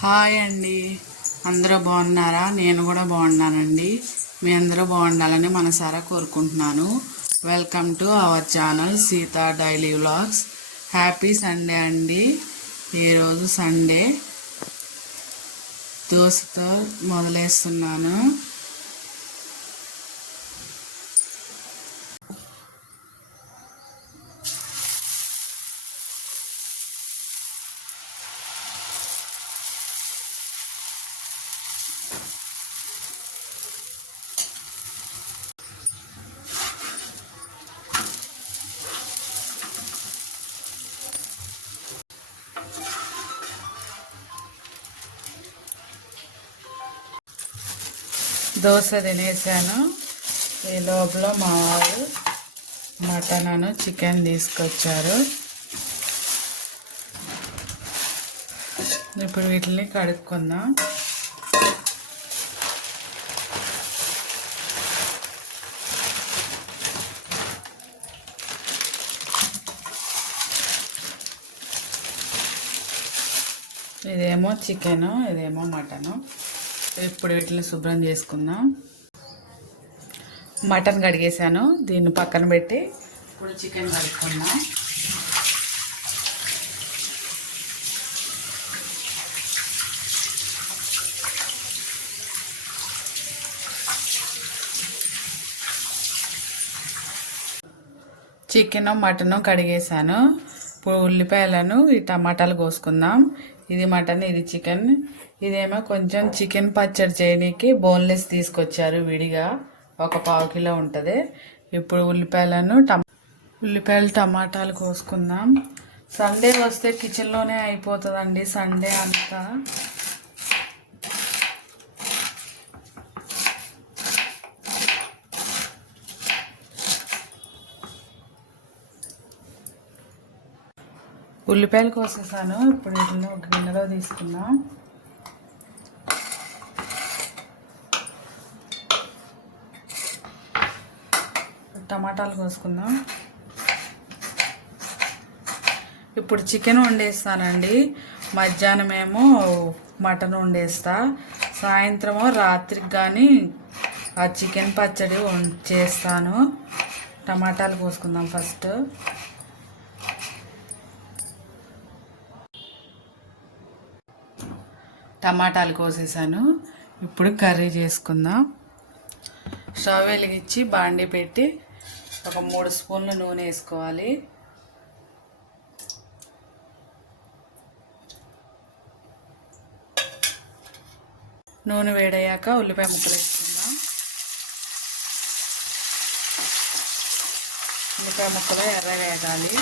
Hi అండి. అందరూ బాగున్నారా? నేను కూడా బాగున్నానండి. మీ అందరూ బాగుండాలని మనసారా కోరుకుంటున్నాను. Welcome to our channel Sita daily vlogs. Happy Sunday అండి. ఈరోజు సండే. దోశతో మొదలేస్తున్నాను. దోశ తినేసాను. ఈ లోపల మా వారు మటన్ చికెన్ తీసుకొచ్చారు. ఇప్పుడు వీటిని కడుక్కుందాం. ఇదేమో చికెను, ఇదేమో మటను. ఇప్పుడు వీటిని శుభ్రం చేసుకుందాం. మటన్ కడిగేసాను, దీన్ని పక్కన పెట్టి ఇప్పుడు చికెన్ కడుక్కుందాం. చికెన్ మటన్ కడిగేసాను. ఇప్పుడు ఉల్లిపాయలను ఈ టమాటాలు కోసుకుందాం. ఇది మటన్, ఇది చికెన్. ఇదేమో కొంచెం చికెన్ పచ్చడి చేయడానికి బోన్లెస్ తీసుకొచ్చారు విడిగా, ఒక 1/2 కిలో ఉంటుంది. ఇప్పుడు ఉల్లిపాయలు టమాటాలు కోసుకుందాం. సండే వస్తే కిచెన్లోనే అయిపోతుందండి సండే అంతా. ఉల్లిపాయలు కోసేసాను. ఇప్పుడు వీటిని ఒక గిన్నెలో తీసుకుందాం. టమాటాలు కోసుకుందాం. ఇప్పుడు చికెన్ వండేస్తానండి. మధ్యాహ్నం ఏమో మటన్ వండేస్తా, సాయంత్రమో రాత్రికి కానీ ఆ చికెన్ పచ్చడి చేస్తాను. టమాటాలు కోసుకుందాం ఫస్ట్. టమాటాలు కోసేసాను. ఇప్పుడు కర్రీ చేసుకుందాం. స్టవ్ వెలిగించి బాండి పెట్టి ఒక 3 స్పూన్లు నూనె వేసుకోవాలి. నూనె వేడయ్యాక ఉల్లిపాయ ముక్కలు వేసుకుందాం. ఉల్లిపాయ ముక్కలు ఎర్రగా వేగాలి.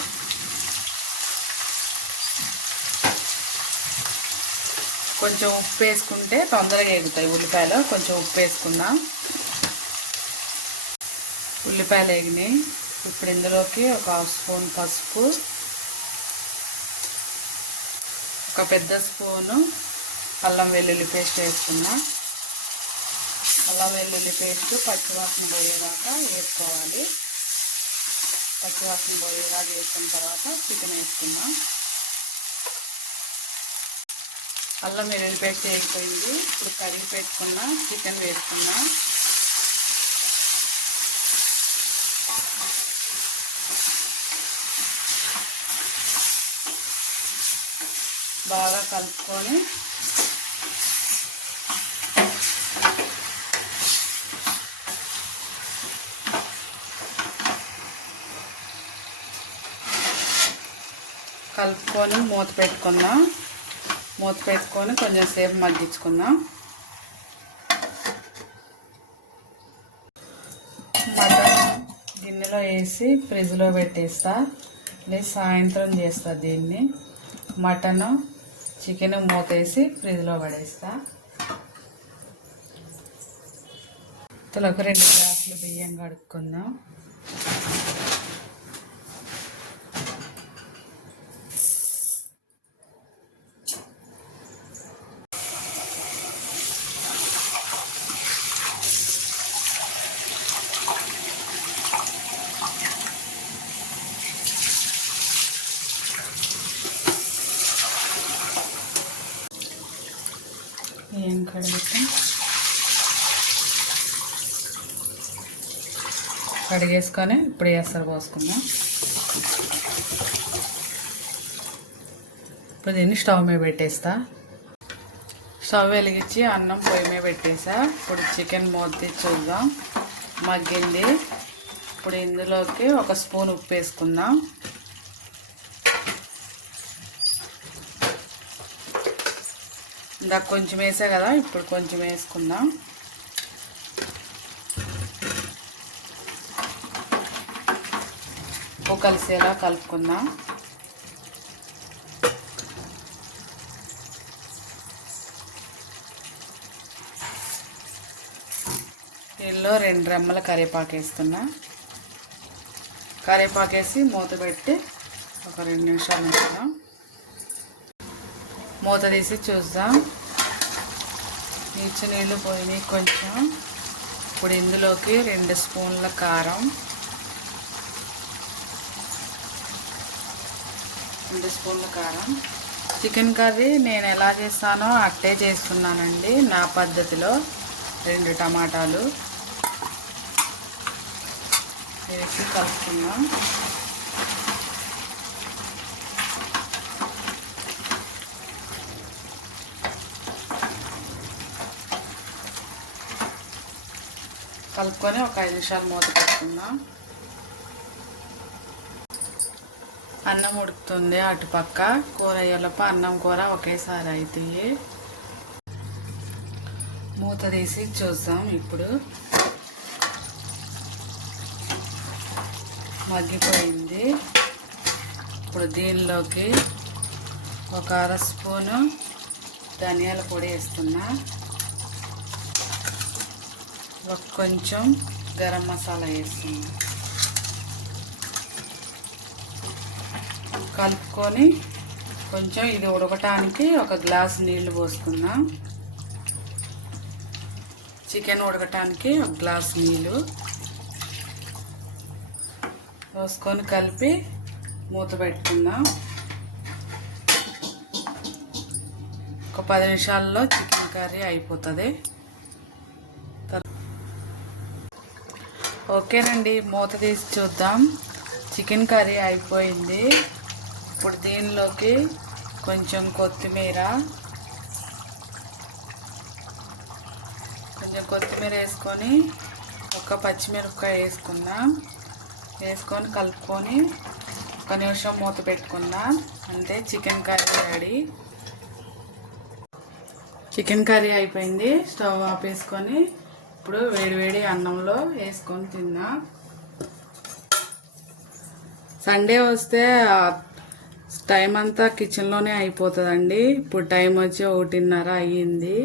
కొంచెం ఉప్పు వేసుకుంటే తొందరగా వేగుతాయి ఉల్లిపాయలు. కొంచెం ఉప్పు వేసుకుందాం. ఉల్లిపాయలు వేగినాయి. ఇప్పుడు ఇందులోకి ఒక 1/2 స్పూన్ పసుపు, ఒక పెద్ద స్పూను అల్లం వెల్లుల్లి పేస్ట్ వేసుకున్నా. అల్లం వెల్లుల్లి పేస్ట్ పచ్చివాసన పోయేదాకా వేసుకోవాలి. పచ్చివాసన పోయేదాకా వేసుకున్న తర్వాత చికెన్ వేసుకున్నాం. అల్లం వెల్లుల్లి పేస్ట్ వేసిపోయింది. ఇప్పుడు కడిగి పెట్టుకున్న చికెన్ వేసుకున్నా. బాగా కలుపుకొని మూత పెట్టుకుందాం. మూత పెట్టుకొని కొంచెం సేపు మగ్గించుకుందాం. మటన్ గిన్నెలో వేసి ఫ్రిడ్జ్లో పెట్టేస్తా, లేదు సాయంత్రం చేస్తా దీన్ని. మటను చికెన్ మూత వేసి ఫ్రిడ్జ్లో పడేస్తా. ఒక 2 గ్లాసులు బియ్యం కడుక్కుందాం. ఏం కడిగి కడిగేసుకొని ఇప్పుడు ఎసరు పోసుకుందాం. ఇప్పుడు దీన్ని స్టవ్ మీద పెట్టేస్తా. స్టవ్ వెలిగించి అన్నం పొయ్యి మీద పెట్టేసా. ఇప్పుడు చికెన్ మూత తీసి చూద్దాం, మగ్గింది. ఇప్పుడు ఇందులోకి 1 స్పూన్ ఉప్పు వేసుకుందాం. ఇందాక కొంచెం వేసా కదా, ఇప్పుడు కొంచెం వేసుకుందాం. ఉప్పు కలిసేలా కలుపుకుందాం. దీనిలో 2 రెమ్మల కరివేపాకు వేస్తున్నా. కరివేపాకు వేసి మూత పెట్టి ఒక 2 నిమిషాలు ఉంచుదాం. మూత తీసి చూద్దాం. నీళ్ళు పోయినాయి కొంచెం. ఇప్పుడు ఇందులోకి 2 స్పూన్ల కారం, 2 స్పూన్ల కారం. చికెన్ కర్రీ నేను ఎలా చేస్తానో అట్టే చేస్తున్నానండి, నా పద్ధతిలో. 2 టమాటాలు వేసి కలుపుకుందాం. కలుపుకొని ఒక 5 నిమిషాలు మూత పెట్టుకుందాం. అన్నం ఉడుకుతుంది అటుపక్క. కూర అయ్యేలోపు అన్నం కూర ఒకేసారి అవుతాయి. మూత తీసి చూద్దాం. ఇప్పుడు మగ్గిపోయింది. ఇప్పుడు దీనిలోకి ఒక 1/2 స్పూను ధనియాల పొడి వేస్తున్నా. కొంచెం గరం మసాలా వేస్తున్నా. కలుపుకొని కొంచెం ఇది ఉడకటానికి 1 గ్లాసు నీళ్లు పోసుకుందాం. చికెన్ ఉడకటానికి 1 గ్లాసు నీళ్ళు పోసుకొని కలిపి మూత పెట్టుకుందాం. ఒక 10 నిమిషాల్లో చికెన్ కర్రీ అయిపోతుంది. ఓకేనండి, మూత తీసి చూద్దాం. చికెన్ కర్రీ అయిపోయింది. ఇప్పుడు దీనిలోకి కొంచెం కొత్తిమీర వేసుకొని ఒక పచ్చిమిరపకాయ వేసుకుందాం. వేసుకొని కలుపుకొని 1 నిమిషం మూత పెట్టుకుందాం. అంతే, chicken curry ready. Chicken curry అయిపోయింది. స్టవ్ ఆపేసుకొని ఇప్పుడు వేడివేడి అన్నంలో వేసుకొని తిందాం. సండే వస్తే టైం అంతా కిచెన్లోనే అయిపోతుందండి. ఇప్పుడు టైం వచ్చి 1:30 అయ్యింది.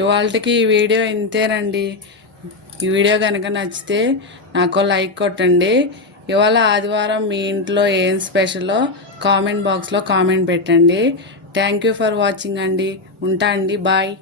ఇవాళకి ఈ వీడియో ఇంతేనండి. ఈ వీడియో కనుక నచ్చితే నాకు లైక్ కొట్టండి. ఇవాళ ఆదివారం మీ ఇంట్లో ఏం స్పెషలో కామెంట్ బాక్స్లో కామెంట్ పెట్టండి. థ్యాంక్ యూ ఫర్ వాచింగ్ అండి. ఉంటా అండి, బాయ్.